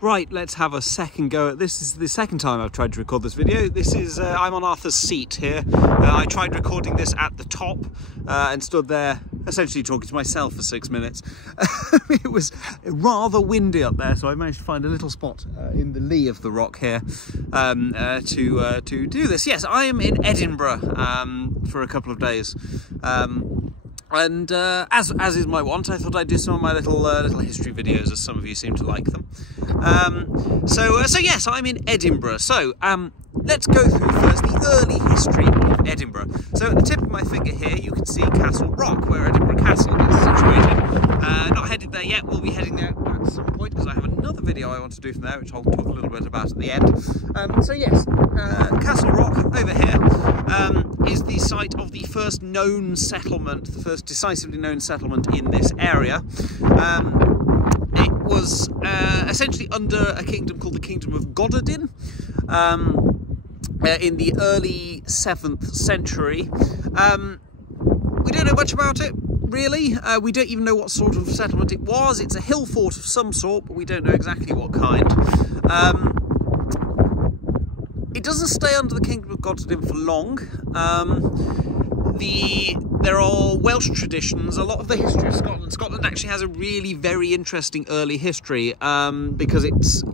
Right, let's have a second go at this. This is the second time I've tried to record this video. This is, I'm on Arthur's seat here. I tried recording this at the top and stood there essentially talking to myself for 6 minutes. It was rather windy up there, so I managed to find a little spot in the lee of the rock here to do this. Yes, I am in Edinburgh for a couple of days. And as is my wont, I thought I'd do some of my little history videos, as some of you seem to like them. So yes, I'm in Edinburgh. So let's go through first the early history of Edinburgh. So at the tip of my finger here, you can see Castle Rock, where Edinburgh Castle is situated. Not headed there yet. We'll be heading there at some point because I have another video I want to do from there, which I'll talk a little bit about at the end. So yes, Castle Rock over here is the site of the first known settlement, the first decisively known settlement in this area. It was essentially under a kingdom called the Kingdom of Gododin in the early 7th century. We don't know much about it, really. We don't even know what sort of settlement it was. It's a hill fort of some sort, but we don't know exactly what kind. It doesn't stay under the Kingdom of Gododin for long. There are Welsh traditions, a lot of the history of Scotland. Scotland actually has a really very interesting early history because it's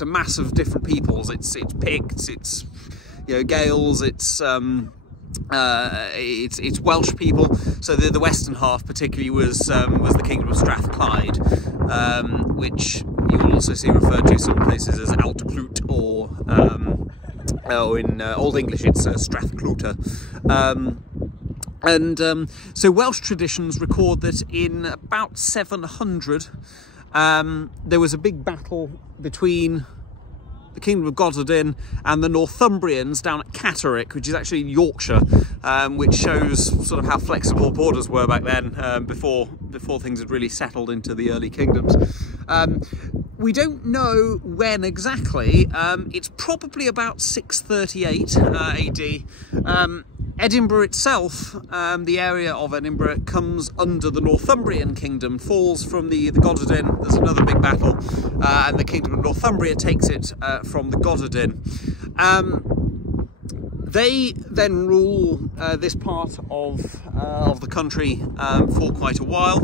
a mass of different peoples. It's Picts, it's Gaels, it's Welsh people. So the western half particularly was the Kingdom of Strathclyde, which you will also see referred to some places as Altclute, or in Old English it's Strathclúta. So Welsh traditions record that in about 700 there was a big battle between the Kingdom of Gododin and the Northumbrians down at Catterick, which is actually in Yorkshire, which shows sort of how flexible borders were back then, before things had really settled into the early kingdoms. We don't know when exactly. It's probably about 638 AD. Edinburgh itself, the area of Edinburgh, comes under the Northumbrian kingdom, falls from the Gododin. There's another big battle, and the Kingdom of Northumbria takes it from the Gododin. They then rule this part of the country for quite a while.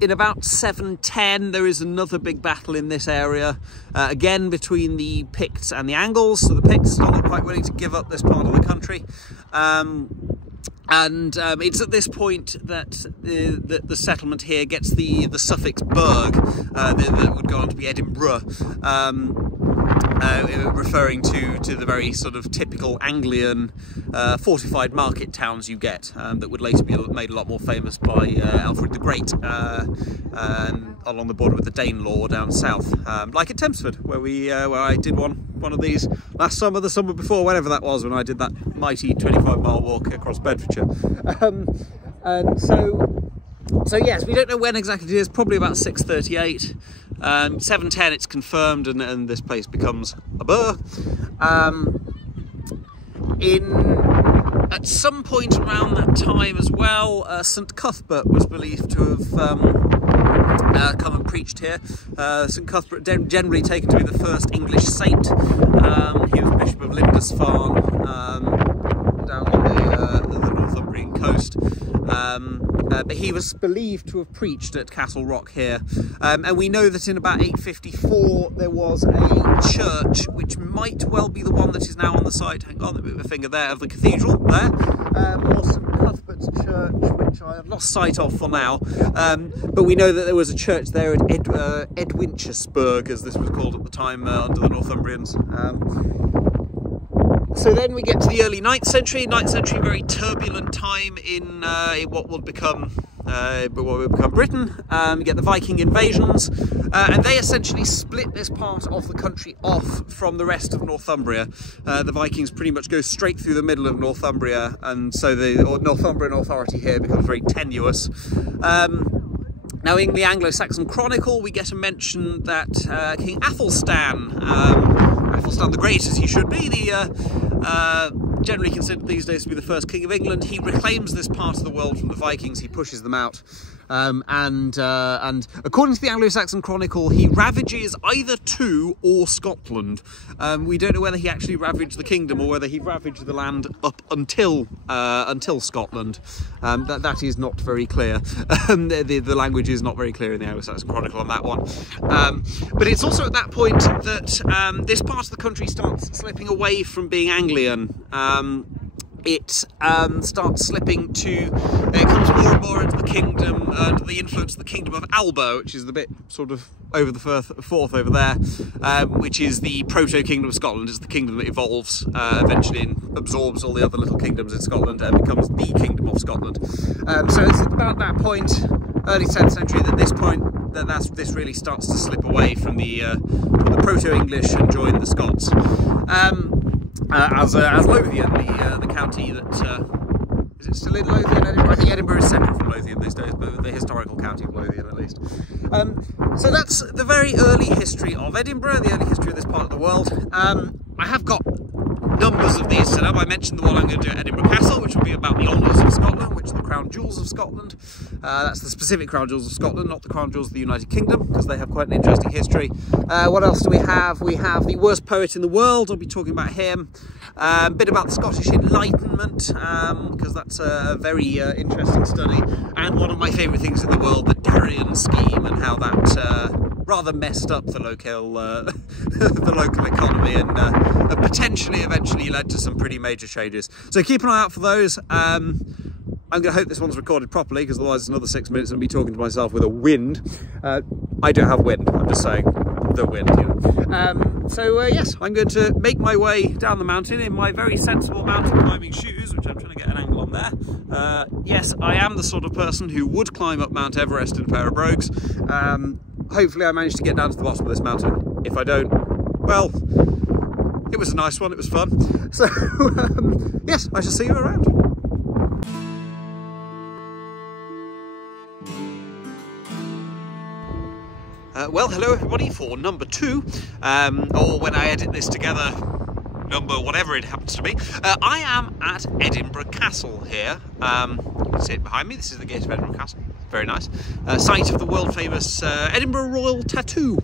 In about 710, there is another big battle in this area, again between the Picts and the Angles. So the Picts are not quite willing to give up this part of the country. It's at this point that the settlement here gets the suffix burg, that would go on to be Edinburgh, referring to the very sort of typical Anglian fortified market towns you get, that would later be made a lot more famous by Alfred the Great, along the border with the Danelaw down south, like at Tempsford, where I did one of these last summer, the summer before, whenever that was, when I did that mighty 25-mile walk across Bedfordshire. And so yes, we don't know when exactly it is, probably about 638. 710 it's confirmed, and this place becomes a burgh. At some point around that time as well, St Cuthbert was believed to have come and preached here. St Cuthbert generally taken to be the first English saint. He was Bishop of Lindisfarne, down on the Northumbrian coast. But he was believed to have preached at Castle Rock here, and we know that in about 854 there was a church, which might well be the one that is now on the site, hang on, let me move my finger there, of the cathedral there, or St Cuthbert's Church, which I have lost sight of for now, but we know that there was a church there at Edwinchesburg, as this was called at the time, under the Northumbrians. So then we get to the early 9th century. 9th century, very turbulent time in what would become Britain. You get the Viking invasions, and they essentially split this part of the country off from the rest of Northumbria. The Vikings pretty much go straight through the middle of Northumbria, and so the Northumbrian authority here becomes very tenuous. Now, in the Anglo-Saxon Chronicle, we get a mention that King Athelstan Alexander the Great, as he should be, generally considered these days to be the first king of England. He reclaims this part of the world from the Vikings. He pushes them out, and according to the Anglo-Saxon Chronicle, he ravages either to or Scotland. We don't know whether he actually ravaged the kingdom or whether he ravaged the land up until Scotland. That is not very clear. The language is not very clear in the Anglo-Saxon Chronicle on that one. But it's also at that point that this part of the country starts slipping away from being Anglian. It starts slipping to, it comes more and more into the kingdom, under the influence of the kingdom of Alba, which is the bit sort of over the Forth over there, which is the proto-kingdom of Scotland. It's the kingdom that evolves eventually and absorbs all the other little kingdoms in Scotland and becomes the kingdom of Scotland. So it's about that point, early 10th century, that this really starts to slip away from the proto-English and join the Scots. As Lothian, the county that is it still in Lothian, Edinburgh? I think Edinburgh is separate from Lothian these days, but the historical county of Lothian at least. So that's the very early history of Edinburgh, the early history of this part of the world. I have got numbers of these set up. I mentioned the one I'm going to do at Edinburgh Castle, which will be about the honours of Scotland, which are the crown jewels of Scotland. That's the specific crown jewels of Scotland, not the crown jewels of the United Kingdom, because they have quite an interesting history. What else do we have? We have the worst poet in the world. I'll be talking about him. A bit about the Scottish Enlightenment, because that's a very interesting study. And one of my favourite things in the world, the Darien scheme, and how that rather messed up the local the local economy and potentially eventually led to some pretty major changes. So keep an eye out for those. I'm going to hope this one's recorded properly, because otherwise it's another 6 minutes and me talking to myself with a wind. I don't have wind, I'm just saying the wind. Yes, I'm going to make my way down the mountain in my very sensible mountain climbing shoes, which I'm trying to get an angle on there. Yes, I am the sort of person who would climb up Mount Everest in a pair of brogues. Hopefully I managed to get down to the bottom of this mountain. If I don't, well, it was a nice one, it was fun. So, yes, I shall see you around. Well, hello everybody for number 2, or when I edit this together, number whatever it happens to be. I am at Edinburgh Castle here. You can see it behind me. This is the gate of Edinburgh Castle. Very nice. Site of the world famous Edinburgh Royal Tattoo,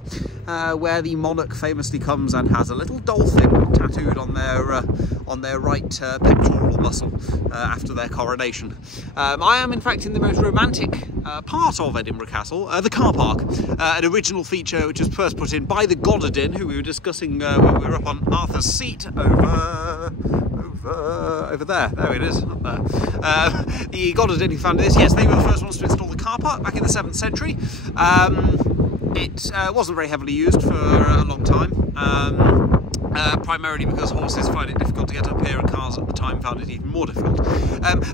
where the monarch famously comes and has a little dolphin tattooed on their right pectoral muscle after their coronation. I am in fact in the most romantic part of Edinburgh Castle, the car park, an original feature which was first put in by the Goddardin, who we were discussing when we were up on Arthur's Seat over there. There it is, up there. The Goddardin who founded this, yes, they were the first ones to install the car park back in the 7th century. It wasn't very heavily used for a long time, primarily because horses find it difficult to get up here and cars at the time found it even more difficult.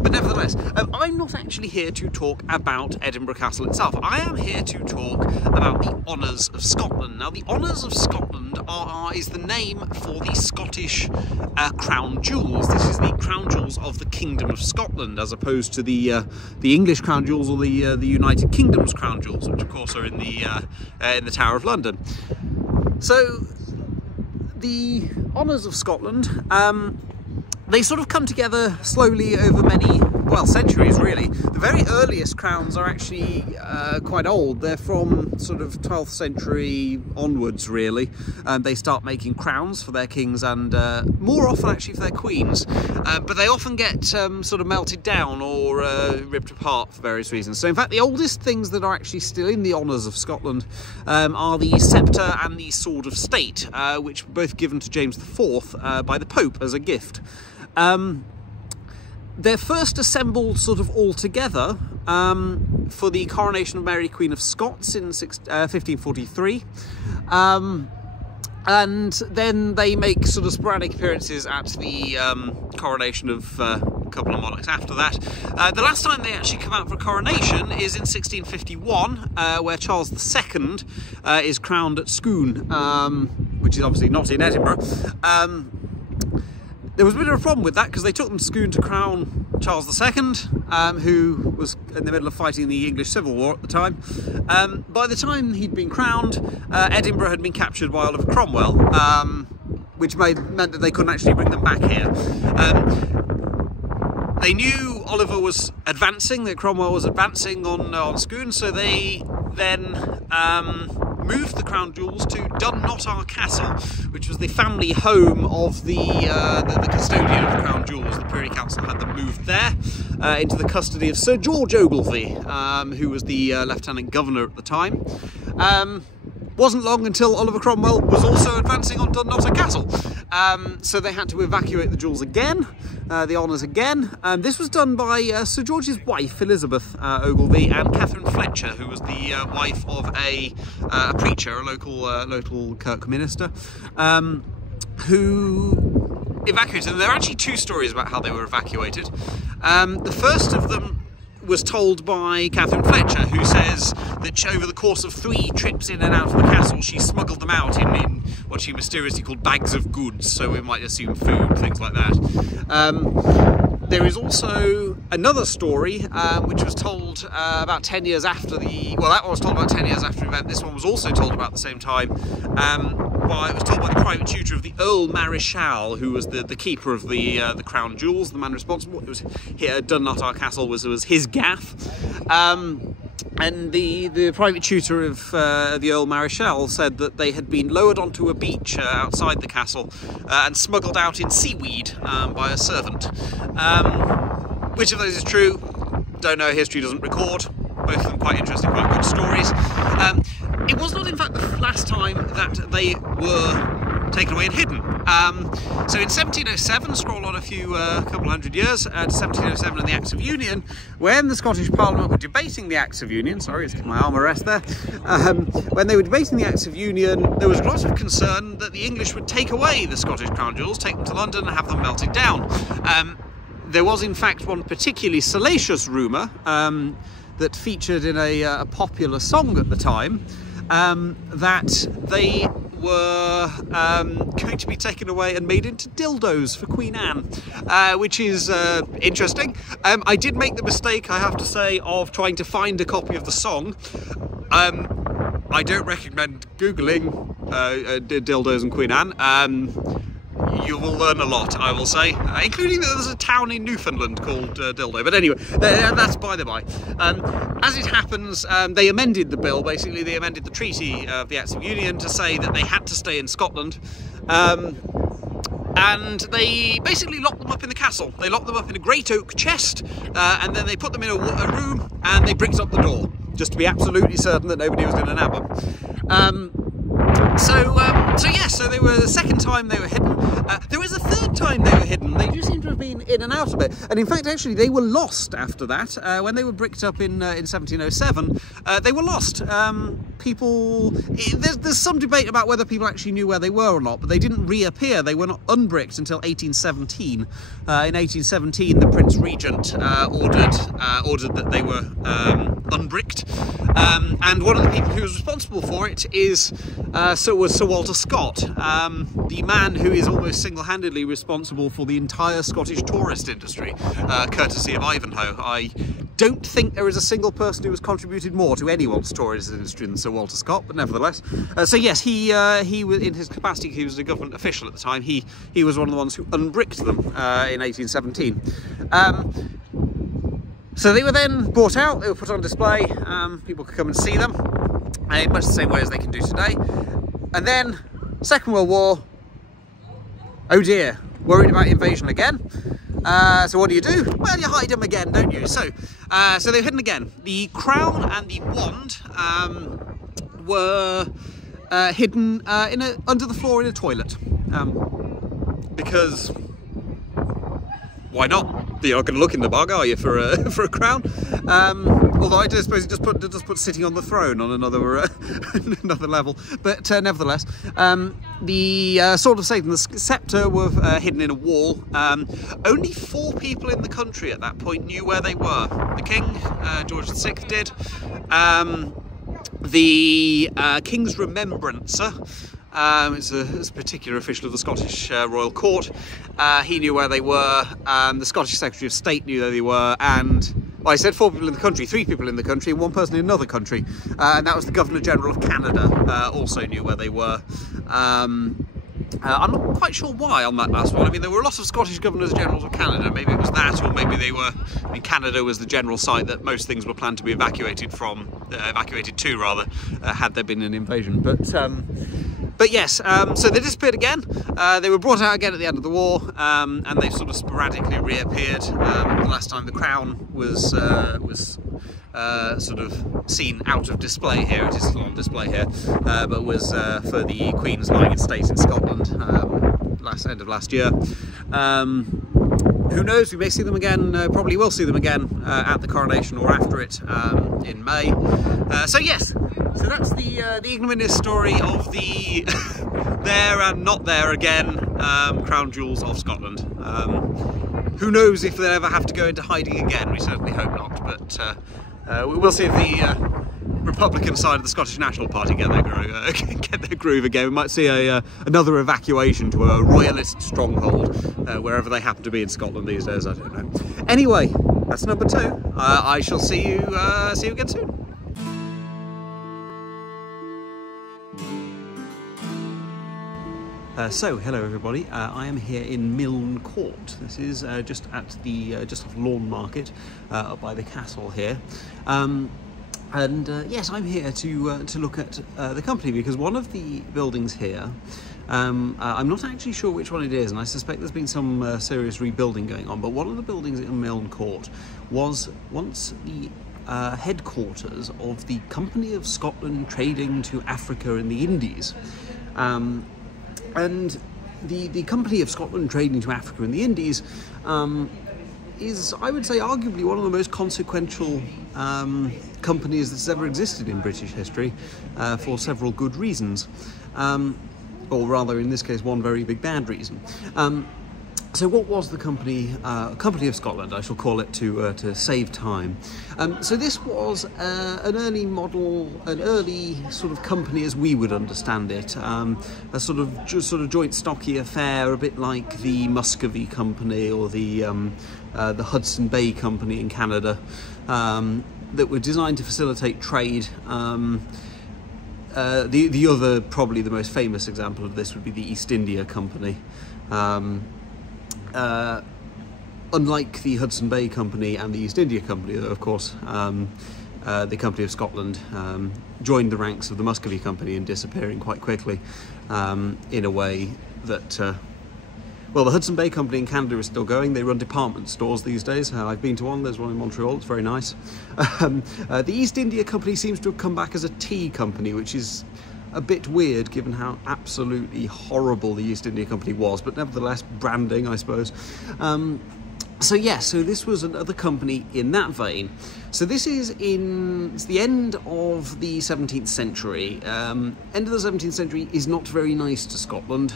But nevertheless, I'm not actually here to talk about Edinburgh Castle itself. I am here to talk about the Honours of Scotland. Now, the Honours of Scotland is the name for the Scottish crown jewels. This is the crown jewels of the Kingdom of Scotland, as opposed to the English crown jewels or the United Kingdom's crown jewels, which of course are in the Tower of London. So the Honours of Scotland, they sort of come together slowly over many, well, centuries really. The very earliest crowns are actually quite old. They're from sort of 12th century onwards really. They start making crowns for their kings and more often actually for their queens. But they often get sort of melted down or ripped apart for various reasons. So in fact the oldest things that are actually still in the Honours of Scotland are the sceptre and the sword of state, which were both given to James IV by the Pope as a gift. They're first assembled sort of all together for the coronation of Mary Queen of Scots in 1543. And then they make sort of sporadic appearances at the coronation of a couple of monarchs after that. The last time they actually come out for a coronation is in 1651, where Charles II is crowned at Scone, which is obviously not in Edinburgh. There was a bit of a problem with that because they took them to Scone to crown Charles II, who was in the middle of fighting the English Civil War at the time. By the time he'd been crowned, Edinburgh had been captured by Oliver Cromwell, which meant that they couldn't actually bring them back here. They knew Oliver was advancing, that Cromwell was advancing on Scone, so they then moved the crown jewels to Dunnottar Castle, which was the family home of the custodian of the crown jewels. The Privy Council had them moved there into the custody of Sir George Ogilvy, who was the Lieutenant Governor at the time. Wasn't long until Oliver Cromwell was also advancing on Dunnottar Castle. So they had to evacuate the jewels again, the honours again. This was done by Sir George's wife, Elizabeth Ogilvy, and Catherine Fletcher, who was the wife of a preacher, a local Kirk minister, who evacuated them. There are actually two stories about how they were evacuated. The first of them was told by Catherine Fletcher, who says that over the course of 3 trips in and out of the castle, she smuggled them out in what she mysteriously called bags of goods, so we might assume food, things like that. There is also another story which was told about 10 years after the... Well, that one was told about 10 years after the event. This one was also told about the same time. It was told by the private tutor of the Earl Marischal, who was the keeper of the crown jewels, the man responsible. It was here at Dunnottar Castle was his gaff. And the private tutor of the Earl Marischal said that they had been lowered onto a beach outside the castle and smuggled out in seaweed by a servant. Which of those is true? Don't know, history doesn't record. Both of them quite interesting, quite good stories. It was not, in fact, the last time that they were taken away and hidden. So in 1707, scroll on a couple hundred years, to 1707 and the Acts of Union, when the Scottish Parliament were debating the Acts of Union, sorry, it's my arm arrest there, when they were debating the Acts of Union, there was a lot of concern that the English would take away the Scottish crown jewels, take them to London and have them melted down. There was, in fact, one particularly salacious rumour that featured in a popular song at the time, that they were going to be taken away and made into dildos for Queen Anne, which is interesting. I did make the mistake, I have to say, of trying to find a copy of the song. I don't recommend Googling dildos and Queen Anne. You will learn a lot, I will say, including that there's a town in Newfoundland called Dildo. But anyway, that's by the by. As it happens, they amended the bill. Basically, they amended the Treaty of the Acts of Union to say that they had to stay in Scotland. And they basically locked them up in the castle. They locked them up in a great oak chest, and then they put them in a room, and they bricked up the door, just to be absolutely certain that nobody was going to nab them. So they were the second time they were hidden. There was a third time they were hidden. They do seem to have been in and out a bit. And in fact, actually, they were lost after that. When they were bricked up in 1707, they were lost. There's some debate about whether people actually knew where they were or not, but they didn't reappear. They were not unbricked until 1817. In 1817, the Prince Regent ordered that they were unbricked. And one of the people who was responsible for it was Sir Walter Scott, the man who is almost single-handedly responsible for the entire Scottish tourist industry, courtesy of Ivanhoe. I don't think there is a single person who has contributed more to anyone's tourist industry than Sir Walter Scott, but nevertheless. So yes, he was, in his capacity, he was a government official at the time. He was one of the ones who unbricked them in 1817. So they were then brought out, they were put on display, people could come and see them, in much the same way as they can do today. And then, Second World War, oh dear, worried about invasion again. So what do? Well, you hide them again, don't you? So they're hidden again. The crown and the wand were hidden under the floor in a toilet. Because why not? You're not going to look in the bog, are you, for a crown? Although I do suppose it just put sitting on the throne on another another level. But nevertheless, the Sword of Satan, the sceptre, were hidden in a wall. Only 4 people in the country at that point knew where they were. The King, George VI, did. The King's Remembrancer. It's a particular official of the Scottish Royal Court. He knew where they were. The Scottish Secretary of State knew where they were, and well, I said 4 people in the country, 3 people in the country, and 1 person in another country, and that was the Governor General of Canada. Also knew where they were. I'm not quite sure why on that last one. I mean, there were a lot of Scottish Governors-Generals of Canada. Maybe it was that, or maybe they were... I mean, Canada was the general site that most things were planned to be evacuated to, rather, had there been an invasion. But yes, so they disappeared again. They were brought out again at the end of the war, and they've sort of sporadically reappeared. The last time the crown was sort of seen out of display here. It is still on display here, but was for the Queen's lying in state in Scotland end of last year. Who knows, we may see them again, probably will see them again at the coronation or after it in May. So yes, so that's the ignominious story of the there and not there again crown jewels of Scotland. Who knows if they'll ever have to go into hiding again? We certainly hope not, but we'll see if the Republican side of the Scottish National Party get their groove again. We might see another evacuation to a royalist stronghold wherever they happen to be in Scotland these days. I don't know. Anyway, that's number 2. I shall see you again soon. So, hello everybody. I am here in Milne Court. This is just at the just off Lawn Market, up by the castle here. Yes, I'm here to look at the company, because one of the buildings here, I'm not actually sure which one it is, and I suspect there's been some serious rebuilding going on, but one of the buildings in Milne Court was once the headquarters of the Company of Scotland trading to Africa and the Indies. And the Company of Scotland trading to Africa and the Indies is, I would say, arguably one of the most consequential companies that's ever existed in British history, for several good reasons. Or rather, in this case, one very big bad reason. So what was the Company of Scotland, I shall call it to save time. So this was an early sort of company as we would understand it, a sort of joint stocky affair, a bit like the Muscovy Company or the Hudson Bay Company in Canada, that were designed to facilitate trade. The other, probably the most famous example of this would be the East India Company. Unlike the Hudson Bay Company and the East India Company, though, of course, the Company of Scotland joined the ranks of the Muscovy Company in disappearing quite quickly, in a way that, well, the Hudson Bay Company in Canada is still going. They run department stores these days. I've been to one. There's one in Montreal. It's very nice. The East India Company seems to have come back as a tea company, which is a bit weird given how absolutely horrible the East India Company was, but nevertheless, branding, I suppose. So yeah, so this was another company in that vein. So this is it's the end of the 17th century. End of the 17th century is not very nice to Scotland.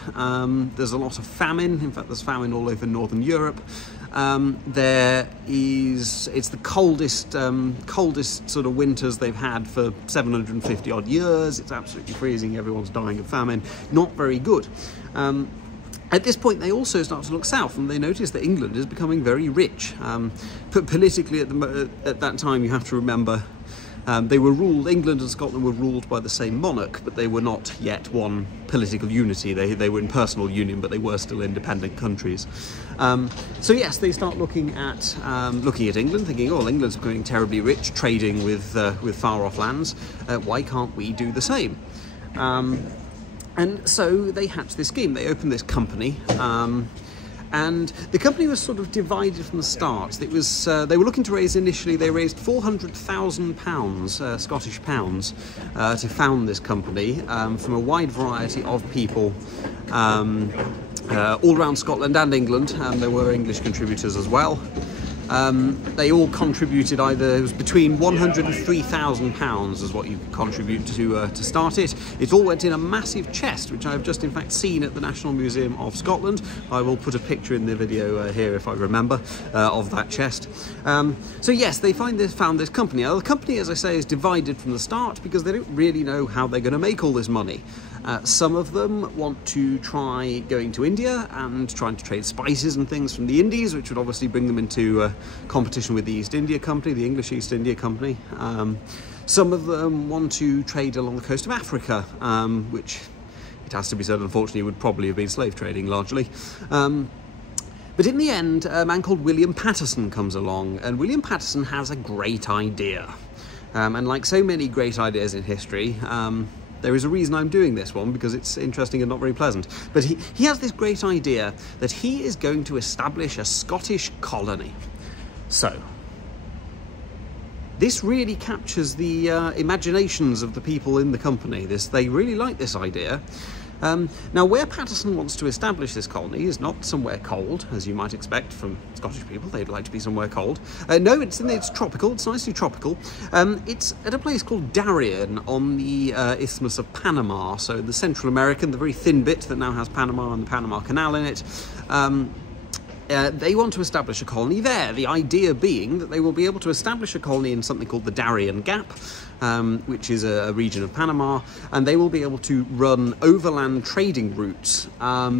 There's a lot of famine. In fact, there's famine all over Northern Europe. It's the coldest sort of winters they've had for 750 odd years. It's absolutely freezing. Everyone's dying of famine. Not very good. At this point, they also start to look south, and they notice that England is becoming very rich. But politically, at that time, you have to remember, England and Scotland were ruled by the same monarch, but they were not yet one political unity. They were in personal union, but they were still independent countries. So yes, they start looking at England, thinking, oh, England's becoming terribly rich, trading with far-off lands. Why can't we do the same? And so they hatched this scheme. They opened this company, and the company was sort of divided from the start. It was they were looking to raise initially. They raised £400,000 Scottish pounds to found this company from a wide variety of people all around Scotland and England. There were English contributors as well. They all contributed it was between £100,000 and £3,000 is what you contribute to start it. It all went in a massive chest, which I have just in fact seen at the National Museum of Scotland. I will put a picture in the video here if I remember of that chest. So yes, they found this company. Now, the company, as I say, is divided from the start because they don't really know how they're going to make all this money. Some of them want to try going to India and trying to trade spices and things from the Indies, which would obviously bring them into competition with the East India Company, the English East India Company. Some of them want to trade along the coast of Africa, which it has to be said, unfortunately, would probably have been slave trading largely. But in the end, a man called William Paterson comes along, and William Paterson has a great idea. And like so many great ideas in history, there is a reason I'm doing this one, because it's interesting and not very pleasant. But he has this great idea that he is going to establish a Scottish colony. So, this really captures the imaginations of the people in the company. They really like this idea. Now, where Paterson wants to establish this colony is not somewhere cold, as you might expect from Scottish people. They'd like to be somewhere cold. No, it's tropical. It's nicely tropical. It's at a place called Darien on the Isthmus of Panama, so the Central American, the very thin bit that now has Panama and the Panama Canal in it. They want to establish a colony there, the idea being that they will be able to establish a colony in something called the Darien Gap, which is a region of Panama, and they will be able to run overland trading routes,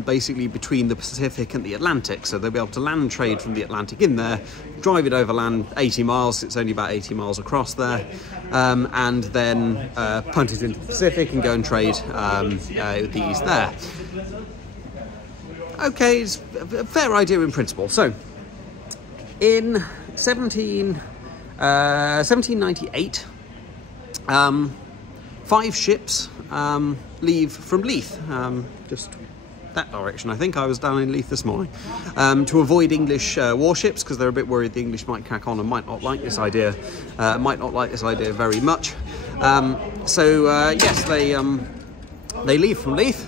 basically between the Pacific and the Atlantic. So they'll be able to land trade from the Atlantic in there, drive it overland 80 miles, it's only about 80 miles across there, and then punt it into the Pacific and go and trade with the east there. Okay, it's a fair idea in principle. So, in 1798, 5 ships leave from Leith, just that direction. I think I was down in Leith this morning, to avoid English warships, because they're a bit worried the English might crack on and might not like this idea very much. Yes, they leave from Leith.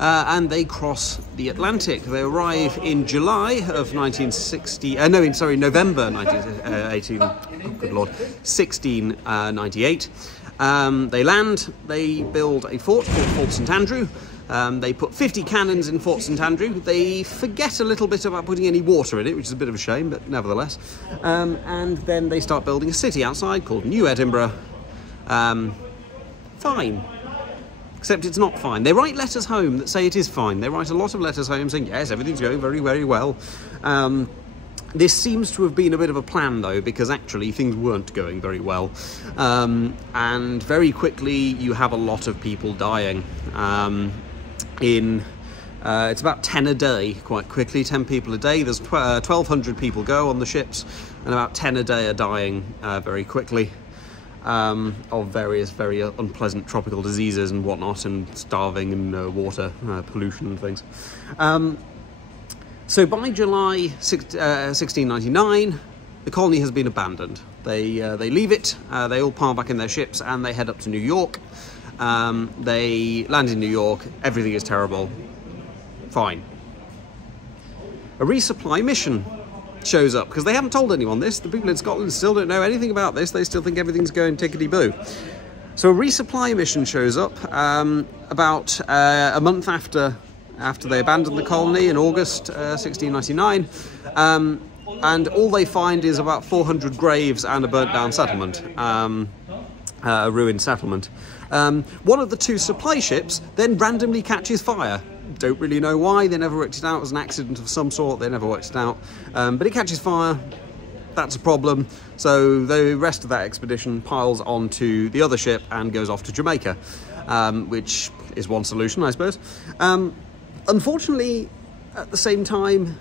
And they cross the Atlantic. They arrive in July of November 1698. They land, they build a fort called Fort St Andrew. They put 50 cannons in Fort St Andrew. They forget a little bit about putting any water in it, which is a bit of a shame, but nevertheless. And then they start building a city outside called New Edinburgh. Fine. Except it's not fine. They write letters home that say it is fine. They write a lot of letters home saying, yes, everything's going very, very well. This seems to have been a bit of a plan, though, because actually things weren't going very well. And very quickly, you have a lot of people dying. It's about 10 a day, quite quickly, 10 people a day. There's 1,200 people go on the ships, and about 10 a day are dying very quickly. Of various very unpleasant tropical diseases and whatnot, and starving and water pollution and things. So by July 1699, the colony has been abandoned. They leave it, they all pile back in their ships, and they head up to New York. They land in New York, everything is terrible. Fine. A resupply mission shows up, because they haven't told anyone this. The people in Scotland still don't know anything about this. They still think everything's going tickety-boo. So a resupply mission shows up about a month after they abandoned the colony in August 1699, and all they find is about 400 graves and a burnt-down settlement, a ruined settlement. One of the 2 supply ships then randomly catches fire. Don't really know why. They never worked it out. It was an accident of some sort. They never worked it out. But it catches fire. That's a problem. So the rest of that expedition piles onto the other ship and goes off to Jamaica, which is one solution, I suppose. Unfortunately, at the same time,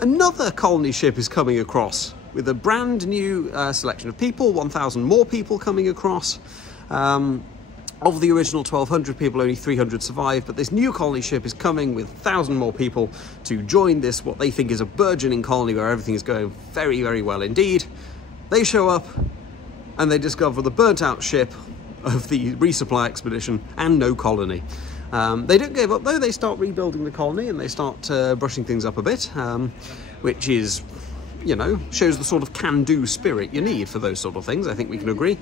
another colony ship is coming across with a brand new selection of people, 1,000 more people coming across. Of the original 1,200 people, only 300 survive, but this new colony ship is coming with 1,000 more people to join this, what they think is a burgeoning colony where everything is going very, very well indeed. They show up, and they discover the burnt-out ship of the resupply expedition and no colony. They don't give up, though. They start rebuilding the colony, and they start brushing things up a bit, which is, you know, shows the sort of can-do spirit you need for those sort of things. I think we can agree.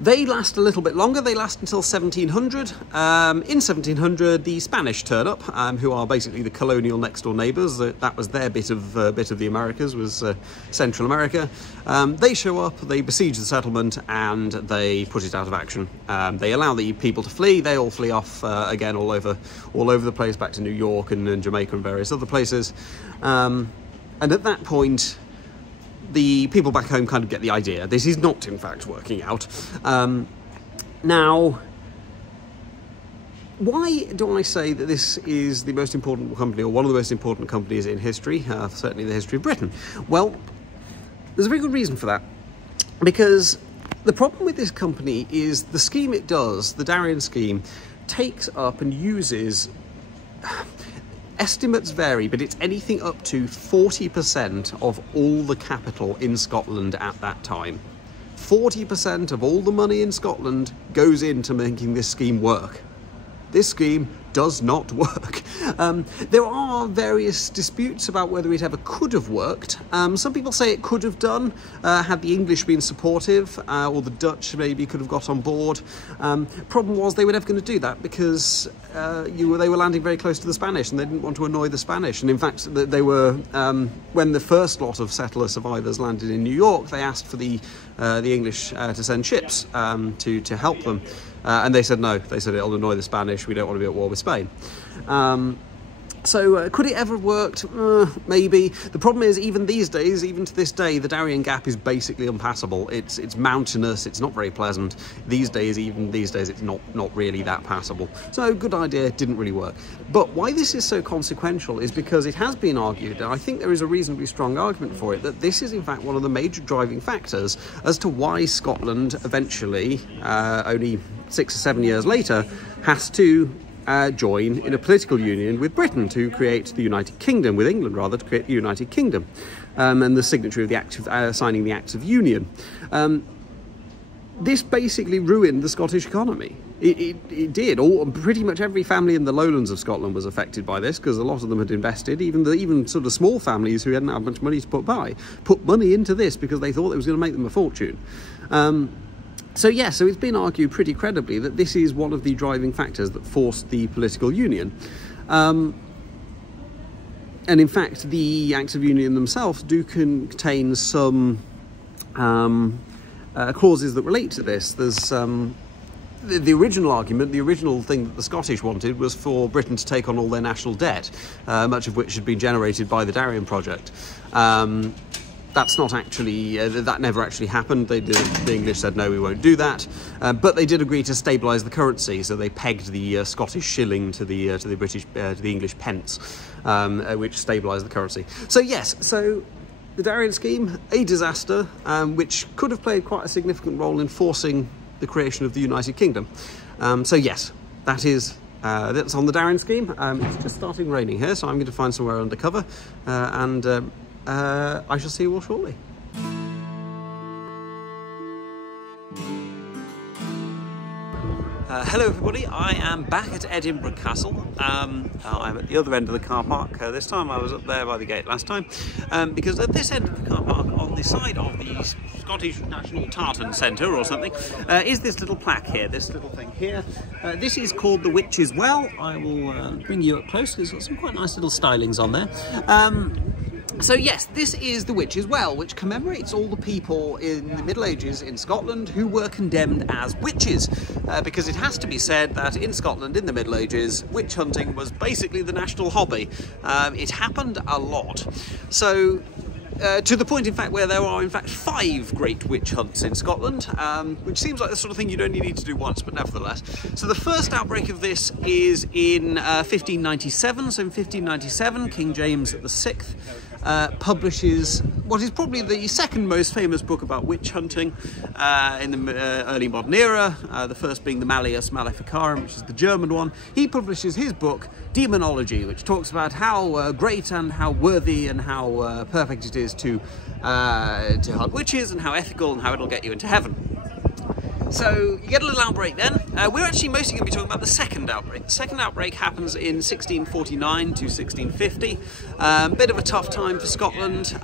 They last a little bit longer. They last until 1700. In 1700, the Spanish turn up, who are basically the colonial next-door neighbours. That was their bit of the Americas, was Central America. They show up, they besiege the settlement, and they put it out of action. They allow the people to flee. They all flee off again all over the place, back to New York and Jamaica and various other places. And at that point, the people back home kind of get the idea. This is not, in fact, working out. Now, why do I say that this is the most important company, or one of the most important companies in history, certainly the history of Britain? Well, there's a very good reason for that. Because the problem with this company is the scheme it does, the Darien scheme, takes up and uses, estimates vary, but it's anything up to 40% of all the capital in Scotland at that time. 40% of all the money in Scotland goes into making this scheme work. This scheme does not work. There are various disputes about whether it ever could have worked. Some people say it could have done, had the English been supportive, or the Dutch maybe could have got on board. Problem was they were never going to do that because they were landing very close to the Spanish and they didn't want to annoy the Spanish. And in fact, they were, when the first lot of settler survivors landed in New York, they asked for the English to send ships to help them. And they said no. They said it'll annoy the Spanish. We don't want to be at war with Spain. So could it ever have worked? Maybe. The problem is, even these days, even to this day, the Darien Gap is basically impassable. It's mountainous. It's not very pleasant. Even these days, it's not really that passable. So good idea, didn't really work. But why this is so consequential is because it has been argued, and I think there is a reasonably strong argument for it, that this is in fact one of the major driving factors as to why Scotland eventually, only 6 or 7 years later, has to join in a political union with Britain to create the United Kingdom, with England rather, to create the United Kingdom, and the signatory of the Act of signing the Acts of Union. This basically ruined the Scottish economy. It did. Pretty much every family in the lowlands of Scotland was affected by this because a lot of them had invested. Even sort of small families who hadn't had much money to put money into this because they thought it was going to make them a fortune. So it's been argued pretty credibly that this is one of the driving factors that forced the political union. And in fact, the Acts of Union themselves do contain some clauses that relate to this. There's the original argument, the original thing that the Scottish wanted was for Britain to take on all their national debt, much of which had been generated by the Darien project. That's not actually, that never actually happened. The English said, no, we won't do that. But they did agree to stabilise the currency, so they pegged the Scottish shilling to the English pence, which stabilised the currency. So yes, so the Darien scheme, a disaster, which could have played quite a significant role in forcing the creation of the United Kingdom. So yes, that's on the Darien scheme. It's just starting raining here, so I'm going to find somewhere under cover, and I shall see you all shortly. Hello everybody, I am back at Edinburgh Castle. I'm at the other end of the car park this time. I was up there by the gate last time, because at this end of the car park, on the side of the Scottish National Tartan Centre or something, is this little plaque here, this little thing here. This is called the Witches' Well. I will bring you up close, because it's got some quite nice little stylings on there. So yes, this is the Witches' Well, which commemorates all the people in the Middle Ages in Scotland who were condemned as witches, because it has to be said that in Scotland in the Middle Ages, witch hunting was basically the national hobby. It happened a lot. So to the point, in fact, where there are, in fact, 5 great witch hunts in Scotland, which seems like the sort of thing you'd only need to do once, but nevertheless. So the first outbreak of this is in 1597. So in 1597, King James VI publishes what is probably the second most famous book about witch hunting in the early modern era, the first being the Malleus Maleficarum, which is the German one. He publishes his book, Demonology, which talks about how great and how worthy and how perfect it is to hunt witches, and how ethical and how it'll get you into heaven. So you get a little outbreak then. We're actually mostly going to be talking about the second outbreak. The second outbreak happens in 1649 to 1650. Bit of a tough time for Scotland.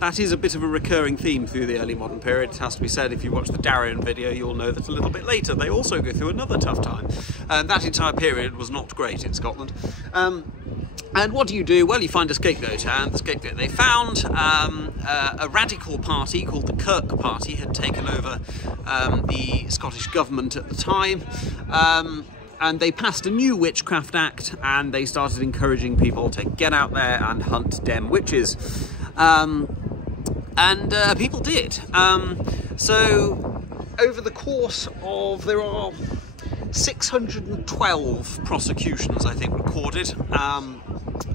That is a bit of a recurring theme through the early modern period. It has to be said, if you watch the Darien video, you'll know that a little bit later they also go through another tough time. That entire period was not great in Scotland. And what do? Well, you find a scapegoat, and the scapegoat they found, a radical party called the Kirk Party had taken over the Scottish government at the time, and they passed a new Witchcraft Act, and they started encouraging people to get out there and hunt dem witches. And people did. So over the course of, 612 prosecutions, I think, recorded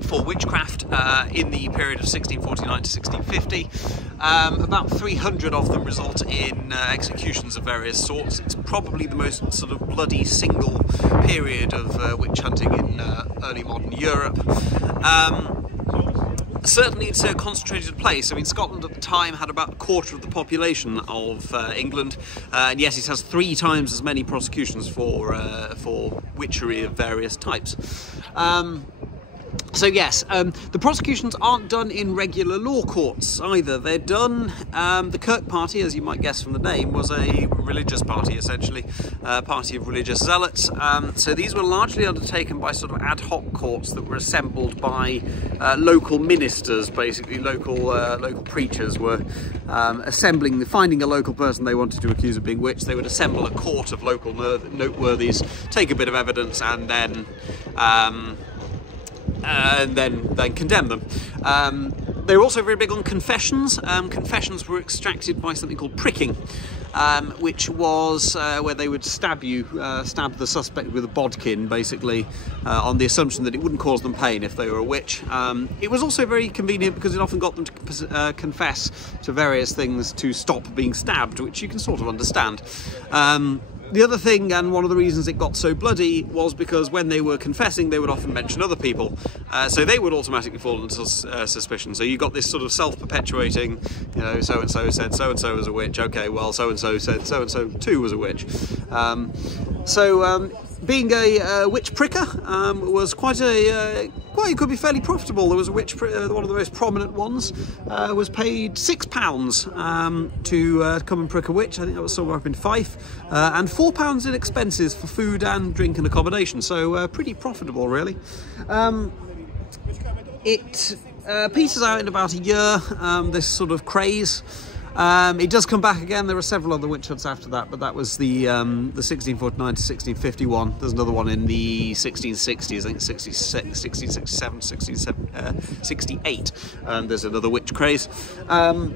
for witchcraft in the period of 1649 to 1650. About 300 of them result in executions of various sorts. It's probably the most sort of bloody single period of witch hunting in early modern Europe. Certainly it's a concentrated place. I mean, Scotland at the time had about a quarter of the population of England, and yes, it has 3 times as many prosecutions for witchery of various types. So yes, the prosecutions aren't done in regular law courts either. They're done, the Kirk Party, as you might guess from the name, was a religious party essentially, a party of religious zealots. So these were largely undertaken by sort of ad hoc courts that were assembled by local ministers, basically local preachers were finding a local person they wanted to accuse of being witch. They would assemble a court of local noteworthies, take a bit of evidence, and then condemn them. They were also very big on confessions. Confessions were extracted by something called pricking, which was where they would stab the suspect with a bodkin, basically, on the assumption that it wouldn't cause them pain if they were a witch. It was also very convenient because it often got them to confess to various things to stop being stabbed, which you can sort of understand. The other thing, and one of the reasons it got so bloody, was because when they were confessing, they would often mention other people. So they would automatically fall into suspicion. So you got this sort of self-perpetuating, you know, so-and-so said so-and-so was a witch. Okay, well, so-and-so said so-and-so too was a witch. Being a witch pricker was it could be fairly profitable. There was a witch, one of the most prominent ones, was paid £6 to come and prick a witch. I think that was somewhere up in Fife, and £4 in expenses for food and drink and accommodation. So pretty profitable, really. It peters out in about a year, this sort of craze. It does come back again. There were several other witch hunts after that, but that was the 1649 to 1651. There's another one in the 1660s, I think 1667, 1668. There's another witch craze. But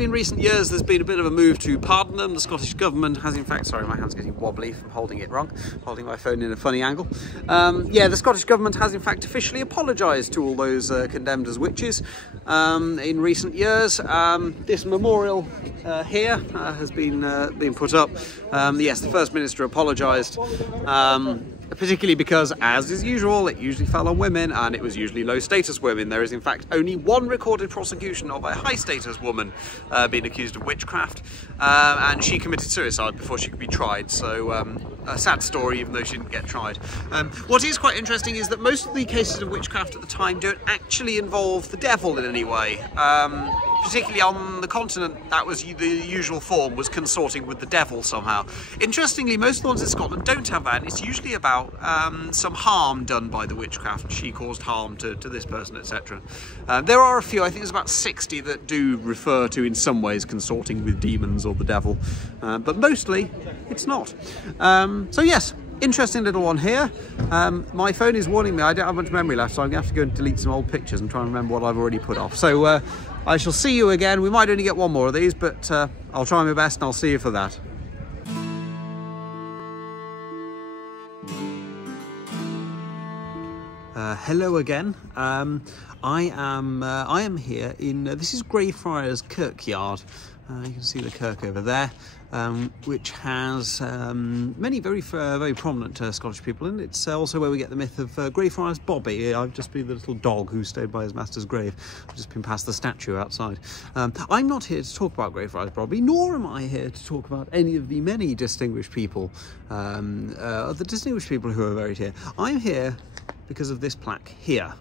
in recent years there's been a bit of a move to pardon them. The Scottish Government has in fact, sorry, my hand's getting wobbly from holding it wrong, holding my phone in a funny angle. The Scottish Government has in fact officially apologised to all those condemned as witches in recent years. This memorial here has been put up. Yes, the First Minister apologised. Particularly because, as is usual, it usually fell on women, and it was usually low-status women. There is, in fact, only one recorded prosecution of a high-status woman being accused of witchcraft, and she committed suicide before she could be tried. So, a sad story, even though she didn't get tried. What is quite interesting is that most of the cases of witchcraft at the time don't actually involve the devil in any way. Particularly on the continent, that was the usual form, was consorting with the devil somehow. Interestingly, most of the ones in Scotland don't have that. It's usually about some harm done by the witchcraft. She caused harm to this person, etc. There are a few, I think there's about 60 that do refer to, in some ways, consorting with demons or the devil. But mostly, it's not. So yes, interesting little one here. My phone is warning me I don't have much memory left, so I'm going to have to go and delete some old pictures and try and remember what I've already put off. So I shall see you again. We might only get one more of these, but I'll try my best and I'll see you for that. Hello again. I am here in this is Greyfriars Kirkyard. You can see the kirk over there, which has many very prominent Scottish people in it. It's also where we get the myth of Greyfriars Bobby. I've just been the little dog who stayed by his master's grave. I've just been past the statue outside. I'm not here to talk about Greyfriars Bobby, nor am I here to talk about any of the many distinguished people, who are buried here. I'm here because of this plaque here.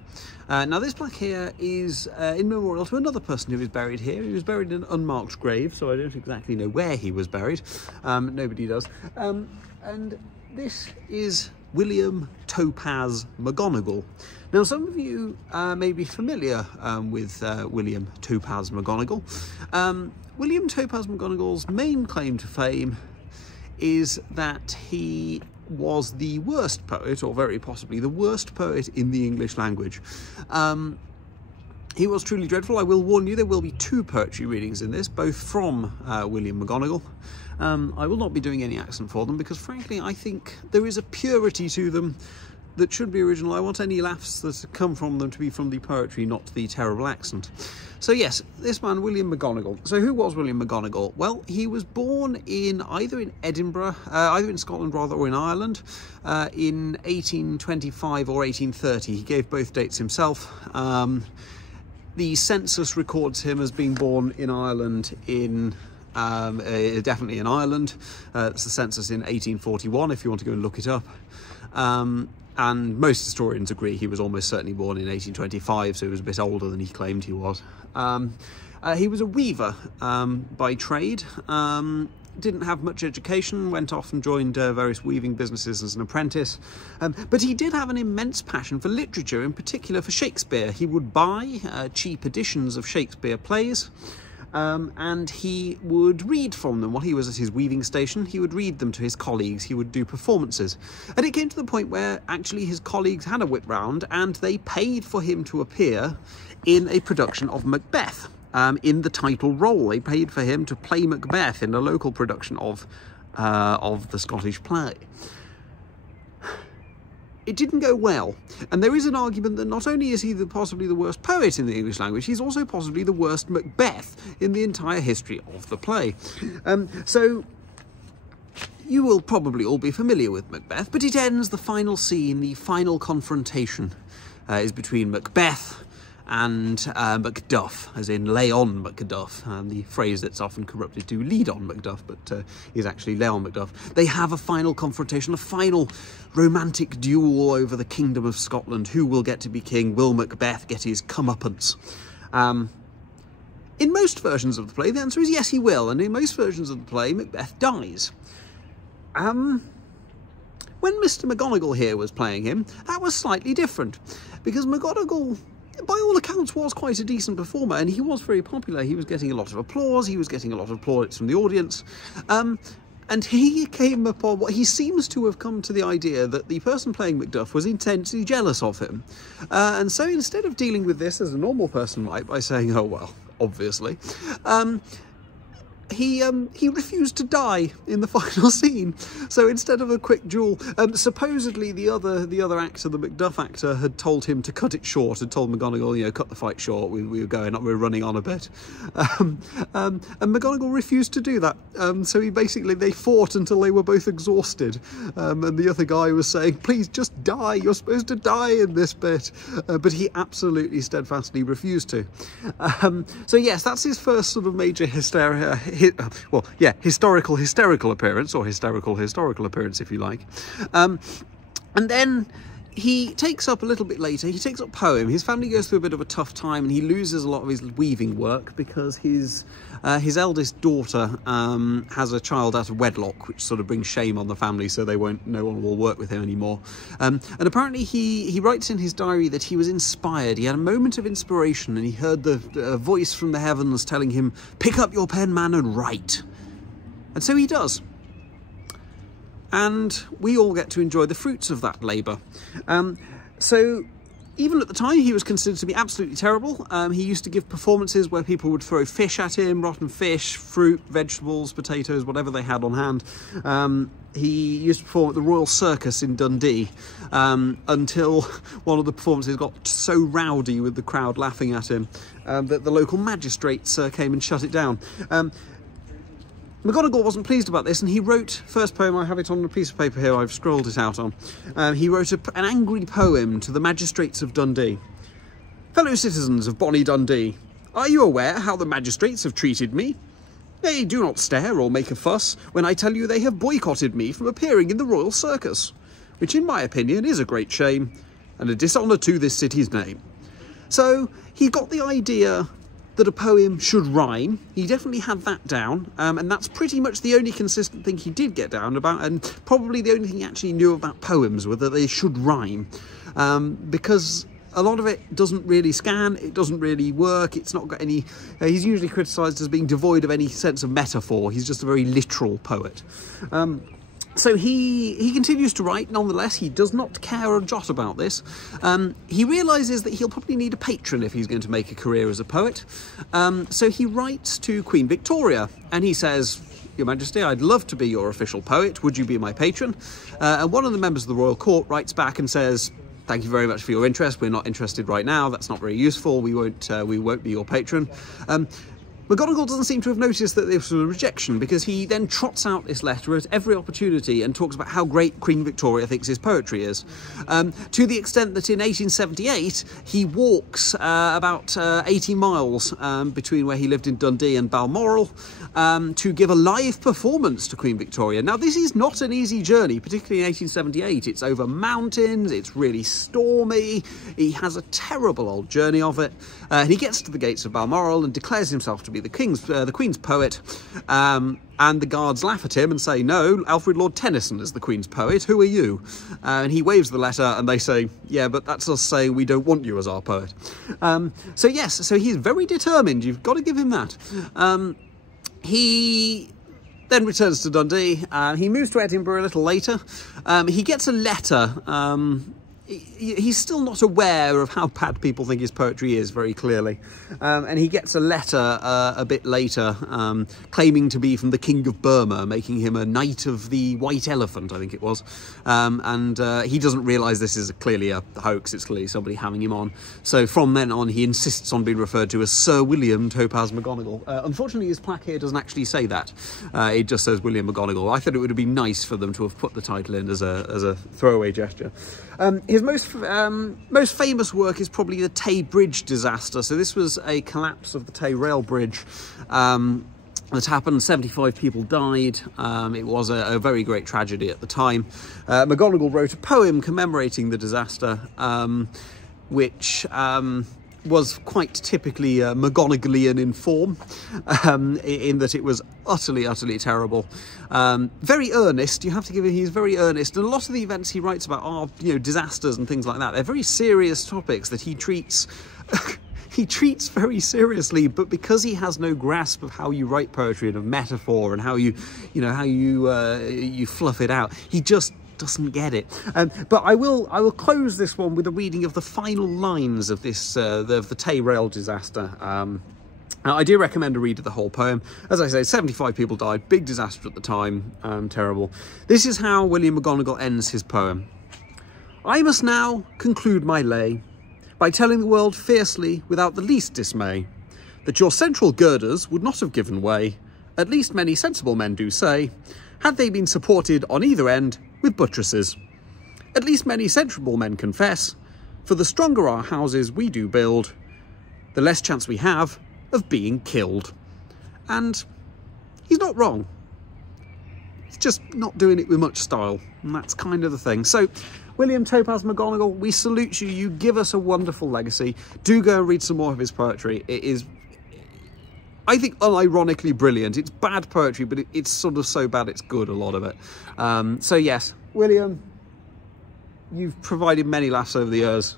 Now this plaque here is in memorial to another person who was buried here. He was buried in an unmarked grave, so I don't exactly know where he was buried. Nobody does. And this is William Topaz McGonagall. Now some of you may be familiar with William Topaz McGonagall. William Topaz McGonagall's main claim to fame is that he was the worst poet, or very possibly the worst poet in the English language. He was truly dreadful. I will warn you, there will be 2 poetry readings in this, both from William McGonagall. I will not be doing any accent for them because, frankly, I think there is a purity to them that should be original. I want any laughs that come from them to be from the poetry, not the terrible accent. So yes, this man, William McGonagall. So who was William McGonagall? Well, he was born either in Edinburgh, either in Scotland rather, or in Ireland, in 1825 or 1830. He gave both dates himself. The census records him as being born in Ireland definitely in Ireland. It's the census in 1841 if you want to go and look it up. And most historians agree he was almost certainly born in 1825, so he was a bit older than he claimed he was. He was a weaver by trade. Didn't have much education, went off and joined various weaving businesses as an apprentice. But he did have an immense passion for literature, in particular for Shakespeare. He would buy cheap editions of Shakespeare plays, and he would read from them. While he was at his weaving station, he would read them to his colleagues. He would do performances. And it came to the point where actually his colleagues had a whip round and they paid for him to appear in a production of Macbeth. In the title role. They paid for him to play Macbeth in a local production of the Scottish play. It didn't go well, and there is an argument that not only is he possibly the worst poet in the English language, he's also possibly the worst Macbeth in the entire history of the play. So you will probably all be familiar with Macbeth, but it ends, the final scene, the final confrontation is between Macbeth and Macduff, as in lay on Macduff, the phrase that's often corrupted to lead on Macduff, but is actually lay on Macduff. They have a final confrontation, a final romantic duel over the kingdom of Scotland. Who will get to be king? Will Macbeth get his comeuppance? In most versions of the play, the answer is yes, he will, and in most versions of the play, Macbeth dies. When Mr. McGonagall here was playing him, that was slightly different, because McGonagall, by all accounts, was quite a decent performer, and he was very popular. He was getting a lot of applause, he was getting a lot of plaudits from the audience, and he came upon what he seems to have come to the idea that the person playing Macduff was intensely jealous of him. And so instead of dealing with this as a normal person might, by saying, oh well, obviously, he refused to die in the final scene. So instead of a quick duel, supposedly the other actor, the Macduff actor, had told him to cut it short, had told McGonagall, you know, cut the fight short, we were running on a bit. And McGonagall refused to do that. So they fought until they were both exhausted. And the other guy was saying, please just die, you're supposed to die in this bit. But he absolutely steadfastly refused to. So yes, that's his first sort of major historical appearance, or historical appearance, if you like. And then he takes up a little bit later, he takes up poem. His family goes through a bit of a tough time, and he loses a lot of his weaving work because his eldest daughter has a child out of wedlock, which sort of brings shame on the family, so no one will work with him anymore. And apparently he writes in his diary that he was inspired. He had a moment of inspiration, and he heard the voice from the heavens telling him, pick up your pen, man, and write. And so he does. And we all get to enjoy the fruits of that labour. So even at the time, he was considered to be absolutely terrible. He used to give performances where people would throw fish at him, rotten fish, fruit, vegetables, potatoes, whatever they had on hand. He used to perform at the Royal Circus in Dundee until one of the performances got so rowdy with the crowd laughing at him that the local magistrates came and shut it down. McGonagall wasn't pleased about this, and he wrote, first poem, I have it on a piece of paper here, I've scrolled it out on. He wrote an angry poem to the magistrates of Dundee. Fellow citizens of bonny Dundee, are you aware how the magistrates have treated me? They do not stare or make a fuss when I tell you they have boycotted me from appearing in the Royal Circus, which in my opinion is a great shame and a dishonour to this city's name. So he got the idea that a poem should rhyme. He definitely had that down, and that's pretty much the only consistent thing he did get down about, and probably the only thing he actually knew about poems, whether they should rhyme, because a lot of it doesn't really scan, it doesn't really work, it's not got any, he's usually criticised as being devoid of any sense of metaphor. He's just a very literal poet. So he continues to write. Nonetheless, he does not care a jot about this. He realises that he'll probably need a patron if he's going to make a career as a poet. So he writes to Queen Victoria and he says, "Your Majesty, I'd love to be your official poet. Would you be my patron?" And one of the members of the royal court writes back and says, "Thank you very much for your interest. We're not interested right now. That's not very useful. We won't be your patron." McGonagall doesn't seem to have noticed that this was a rejection, because he then trots out this letter at every opportunity and talks about how great Queen Victoria thinks his poetry is. To the extent that in 1878 he walks about 80 miles between where he lived in Dundee and Balmoral to give a live performance to Queen Victoria. Now, this is not an easy journey, particularly in 1878. It's over mountains, it's really stormy, he has a terrible old journey of it, and he gets to the gates of Balmoral and declares himself to be the Queen's poet, and the guards laugh at him and say, "No, Alfred Lord Tennyson is the Queen's poet, who are you?" And he waves the letter and they say, "Yeah, but that's us saying we don't want you as our poet." So yes, so he's very determined, you've got to give him that. He then returns to Dundee. He moves to Edinburgh a little later. He gets a letter. He's still not aware of how bad people think his poetry is, very clearly. And he gets a letter a bit later claiming to be from the King of Burma, making him a Knight of the White Elephant, I think it was. And he doesn't realise this is clearly a hoax, it's clearly somebody having him on. So from then on, he insists on being referred to as Sir William Topaz McGonagall. Unfortunately, his plaque here doesn't actually say that. It just says William McGonagall. I thought it would have been nice for them to have put the title in as a throwaway gesture. His most famous work is probably the Tay Bridge disaster. So this was a collapse of the Tay Rail Bridge that happened. 75 people died. It was a very great tragedy at the time. McGonagall wrote a poem commemorating the disaster, which was quite typically McGonagallian in form, in that it was utterly, utterly terrible. Very earnest, you have to give him, he's very earnest, and a lot of the events he writes about are, you know, disasters and things like that. They're very serious topics that he treats he treats very seriously, but because he has no grasp of how you write poetry and of metaphor and how you fluff it out, he just doesn't get it. But I will close this one with a reading of the final lines of this the Tay Rail disaster. I do recommend a read of the whole poem. As I say, 75 people died, big disaster at the time, terrible. This is how William McGonagall ends his poem. "I must now conclude my lay by telling the world fiercely, without the least dismay, that your central girders would not have given way, at least many sensible men do say, had they been supported on either end with buttresses. At least many sensible men confess, for the stronger our houses we do build, the less chance we have of being killed." And he's not wrong. He's just not doing it with much style, and that's kind of the thing. So, William Topaz McGonagall, we salute you. You give us a wonderful legacy. Do go and read some more of his poetry. It is, I think, unironically brilliant. It's bad poetry, but it's sort of so bad it's good, a lot of it. So yes, William, you've provided many laughs over the years.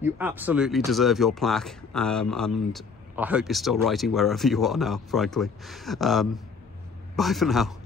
You absolutely deserve your plaque, and I hope you're still writing wherever you are now, frankly. Bye for now.